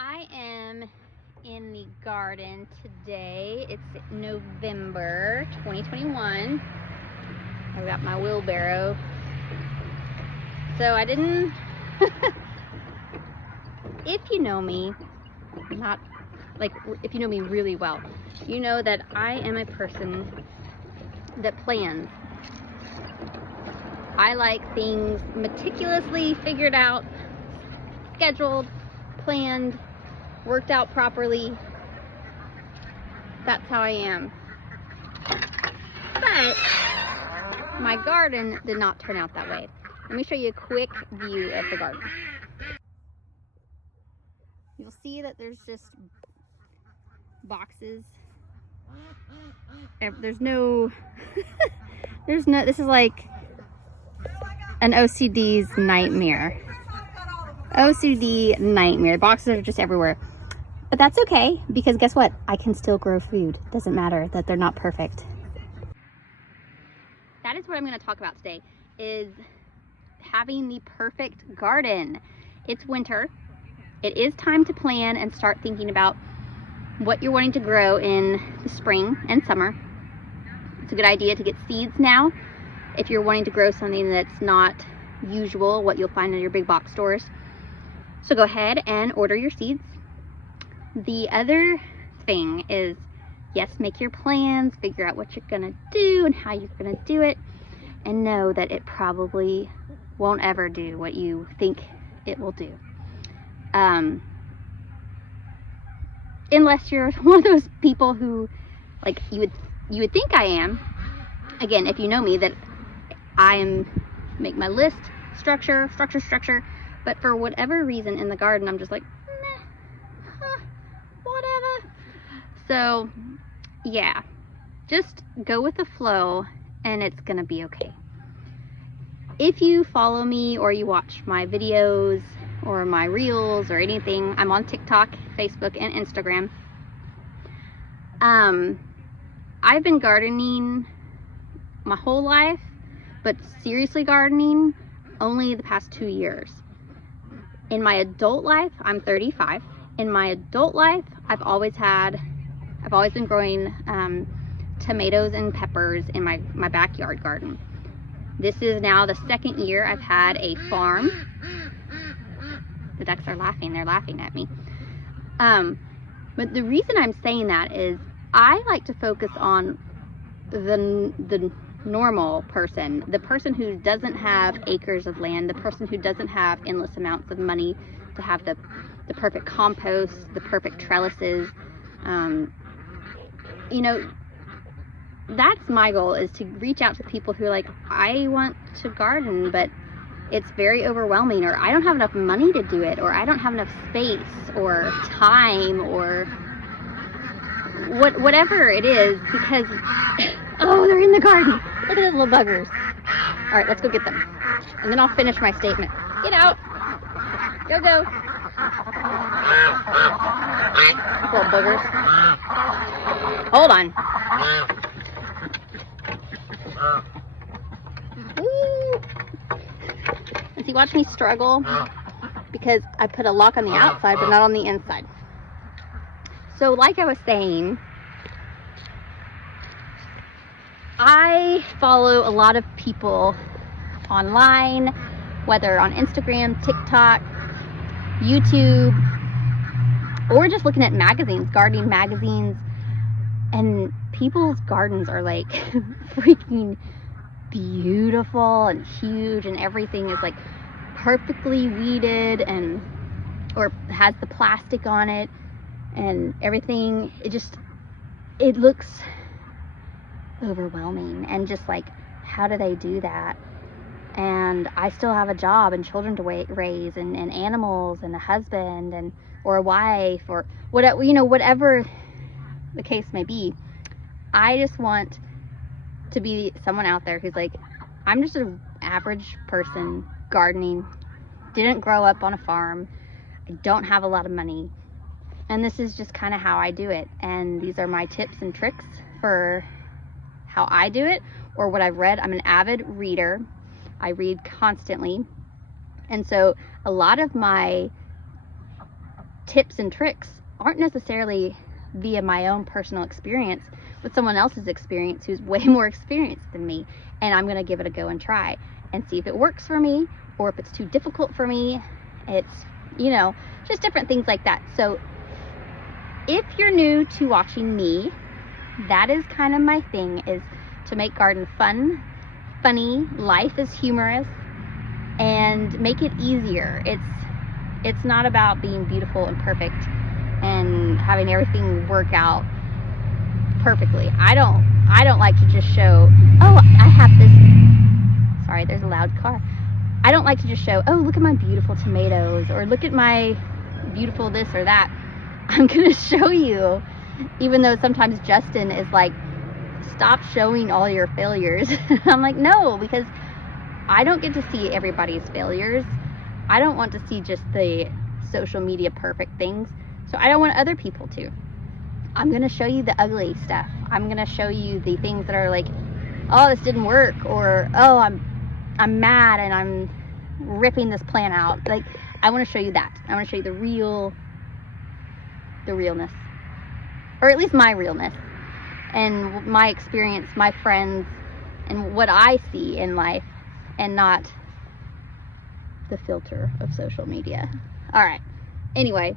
I am in the garden today. It's November 2021. I've got my wheelbarrow. So I didn't, if you know me, not like if you know me really well, you know that I am a person that plans. I like things meticulously figured out, scheduled, planned, worked out properly. That's how I am. But my garden did not turn out that way. Let me show you a quick view of the garden. You'll see that there's just boxes. There's no, this is like an OCD's nightmare. OCD nightmare. Boxes are just everywhere. But that's okay, because guess what? I can still grow food. Doesn't matter that they're not perfect. That is what I'm going to talk about today, is having the perfect garden. It's winter. It is time to plan and start thinking about what you're wanting to grow in the spring and summer. It's a good idea to get seeds now if you're wanting to grow something that's not usual, what you'll find in your big box stores. So go ahead and order your seeds. The other thing is, yes, make your plans, figure out what you're gonna do and how you're gonna do it, and know that it probably won't ever do what you think it will do. Unless you're one of those people who, like, you would think I am. Again, if you know me, that make my list, structure, but for whatever reason in the garden, I'm just like, whatever. So yeah, just go with the flow and it's gonna be okay. If you follow me or you watch my videos or my reels or anything, I'm on TikTok, Facebook, and Instagram. I've been gardening my whole life, but seriously gardening only the past 2 years. In my adult life, I'm 35. In my adult life, I've always been growing tomatoes and peppers in my backyard garden. This is now the second year I've had a farm. The ducks are laughing, they're laughing at me. But the reason I'm saying that is I like to focus on the normal person, the person who doesn't have acres of land, the person who doesn't have endless amounts of money to have the perfect compost, the perfect trellises. You know, that's my goal, is to reach out to people who are like, I want to garden, but it's very overwhelming, or I don't have enough money to do it, or I don't have enough space or time, or whatever it is, because oh, they're in the garden. Look at those little buggers. All right, let's go get them, and then I'll finish my statement. Get out. Go. These little boogers. Hold on. Woo. And see, watch me struggle, because I put a lock on the outside but not on the inside. So like I was saying, I follow a lot of people online, whether on Instagram, TikTok, YouTube, or just looking at magazines, gardening magazines, and people's gardens are like freaking beautiful and huge, and everything is like perfectly weeded and or has the plastic on it and everything. It looks overwhelming, and just like, how do they do that? And I still have a job and children to raise, and animals, and a husband, and or a wife, or whatever, you know, whatever the case may be. I just want to be someone out there who's like, I'm just an average person gardening, didn't grow up on a farm, I don't have a lot of money, and this is just kind of how I do it, and these are my tips and tricks for how I do it, or what I've read. I'm an avid reader. I read constantly, and so a lot of my tips and tricks aren't necessarily via my own personal experience, but someone else's experience who's way more experienced than me. And I'm going to give it a go and try and see if it works for me, or if it's too difficult for me. It's, you know, just different things like that. So if you're new to watching me, that is kind of my thing, is to make garden fun, funny, life is humorous, and make it easier. It's not about being beautiful and perfect and having everything work out perfectly. I don't like to just show, oh, I have this, sorry, there's a loud car. I don't like to just show, oh, look at my beautiful tomatoes, or look at my beautiful this or that. I'm gonna show you, even though sometimes Justin is like, stop showing all your failures. I'm like, no, because I don't get to see everybody's failures. I don't want to see just the social media perfect things, so I don't want other people to. I'm gonna show you the ugly stuff. I'm gonna show you the things that are like, oh, this didn't work, or oh, I'm mad and I'm ripping this plant out. Like, I want to show you that. I want to show you the realness, or at least my realness, and my experience, my friends, and what I see in life, and not the filter of social media. All right. Anyway,